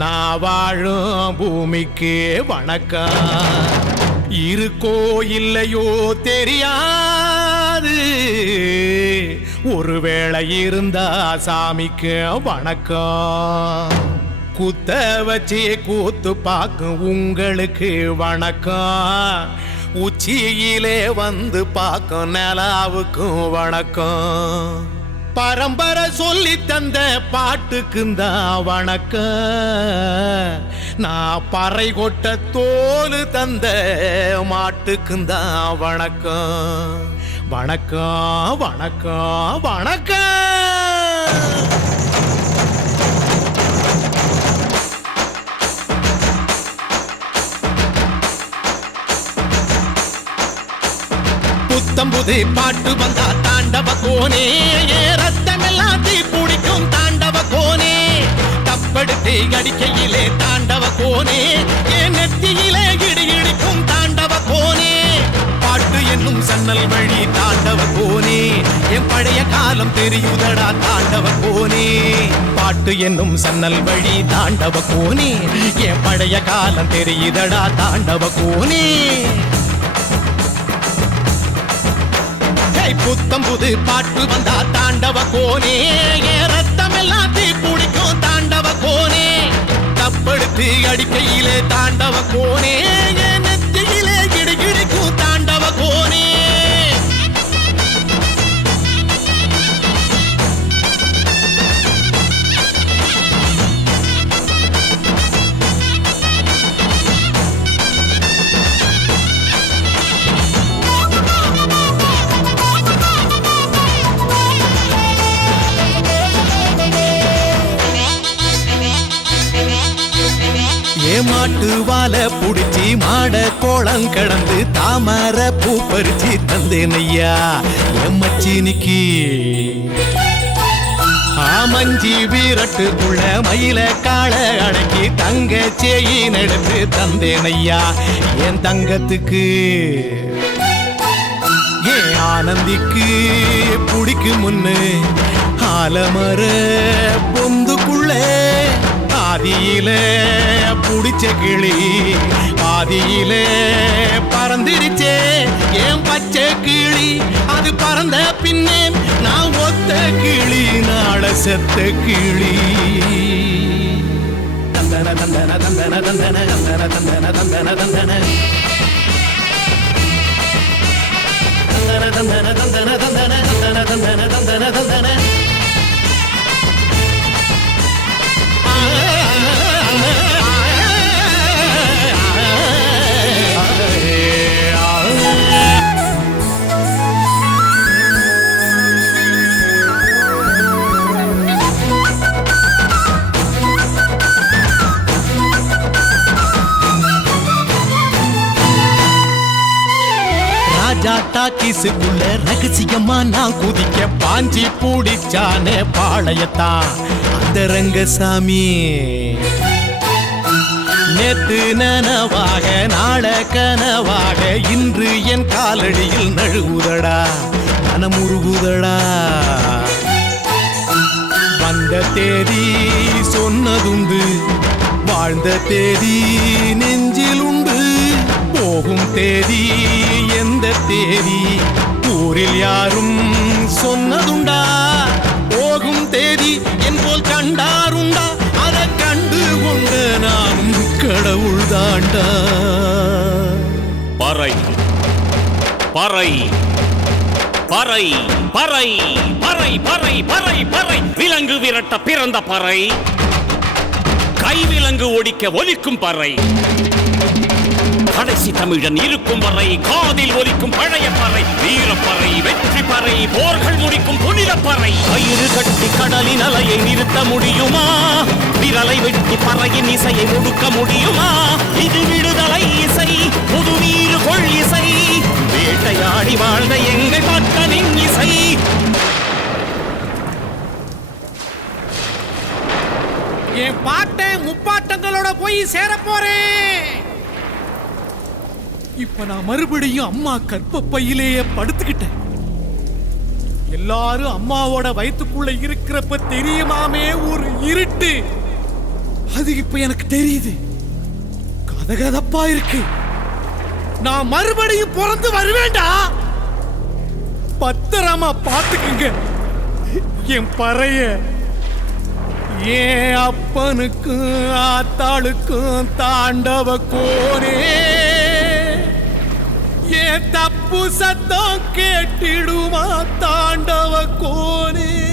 நான் வாழும் பூமிக்கு வணக்கம். இருக்கோ இல்லையோ தெரியாது, ஒருவேளை இருந்தா சாமிக்கு வணக்கம். குத்த வச்சு கூத்து பார்க்கும் உங்களுக்கு வணக்கம். உச்சியிலே வந்து பார்க்கும் நிலாவுக்கும் வணக்கம். பரம்பரை சொல்லி தந்த பாட்டுக்குந்தான் வணக்கம். நான் பறை கொட்ட தோல் தந்த மாட்டுக்குந்தான் வணக்கம். வணக்கம் வணக்கம் வணக்கம். புத்தம்புது பாட்டு வந்தா தாண்டவ கோனே, ரத்தமெல்லாம் தீ பிடிக்கும் தாண்டவ கோனே. தப்படுத்து அடிக்கையிலே தாண்டவ கோனே, என் நெத்தியிலே இடி இடிக்கும் தாண்டவ கோனே. பாட்டு என்னும் சன்னல் வழி தாண்டவ கோனே, என் பழைய காலம் தெரியுதடா தாண்டவ கோனே. பாட்டு என்னும் சன்னல் வழி தாண்டவ கோனே, என் பழைய காலம் தெரியுதடா தாண்டவ கோனே. புத்தம் புது பாட்டு வந்தா தாண்டவ கோனே, ரத்தம் எல்லாம் தீ பிடிக்கும் தாண்டவ கோனே. தப்படுத்து அடிக்கையிலே தாண்டவ கோனே, நெத்தியிலே கிடுகிடுக்கும் தாண்டவ கோனே. மாட்டு வாழ புடிச்சி மாட கோளம் கடந்து தாமர பூ பறிச்சு தந்தேனையா எம்மச்சினிக்கு. ஆமஞ்சி வீரட்டுக்குள்ள மயில கால அடக்கி தங்க சேயின் எடுத்து தந்தேனையா என் தங்கத்துக்கு. ஏன் ஆனந்திக்கு புடிக்கு முன்னு ஆலமர பொந்துக்குள்ள ஆதியில புடிச்ச கிளி ஆதியில பறந்துருச்சே ஏன் பச்சை கிளி. அது பறந்த பின்னே நான் ஒத்த கிளி நாள செத்த கிளி. தந்தன தந்தன தந்தன தந்தன தந்தன தந்தன தந்தன தந்தன தந்தன தந்தன தந்தன தந்தன தந்தன தந்தன தந்தன. டாக்கிஸுக்குள்ள ரகசியமா நான் குதிக்க பாஞ்சி பூடிச்சானே பாளையத்தான் அந்த ரங்கசாமி. நேத்து நனவாக நாள கனவாக இன்று என் காலடியில் நழுவுதடா மனமுருகுதடா. வந்த தேதி சொன்னதுண்டு, வாழ்ந்த தேதி நெஞ்சில் உண்டு. போகும் தேதி எந்த தேதி ஊரில் யாரும் சொன்னதுண்டா. போகும் தேதி என் போல் கண்டாருண்டா, அதை கண்டு கொண்ட நானும் கடவுள் தாண்டா. பறை பறை பறை பறை பறை பறை பறை பறை விலங்கு விரட்ட பிறந்த பறை, கைவிலங்கு ஒடிக்க ஒலிக்கும் பறை. கடைசி தமிழன் இருக்கும் வரை காதில் ஒலிக்கும் பழைய பறை, வீரப்பறை வெற்றி பறை, போர்கள் முடிக்கும் புனித பறை. கயிறு கட்டி கடலின் அலையை நிறுத்த முடியுமா? விரலை வெட்டி பறையின் இசையை முடுக்க முடியுமா? இது விடுதலை இசை, புது வீறு கொள் இசை, வேட்டையாடி வாழ்ந்த எங்கள் மக்களின் இசை. என் பாட்டை முப்பாட்டங்களோட போய் சேர போறேன். இப்ப நான் மறுபடியும் அம்மா கற்பப்பையிலேயே படுத்துக்கிட்டேன். எல்லாரும் அம்மாவோட வயிற்றுக்குள்ள இருக்கிறப்ப தெரியுமாமே ஒரு இருட்டு. அது இப்ப எனக்கு தெரியுது. கதகதப்பா இருக்கு. நான் மறுபடியும் பிறந்து வருவேண்டா. பத்திரமா பாத்துக்குங்க என் பறைய. என் அப்பனுக்கும் ஆத்தாளுக்கும் தாண்டவ கோனே, என் தப்பு சத்தம் கேட்டிடுமா தாண்டவ கோனே.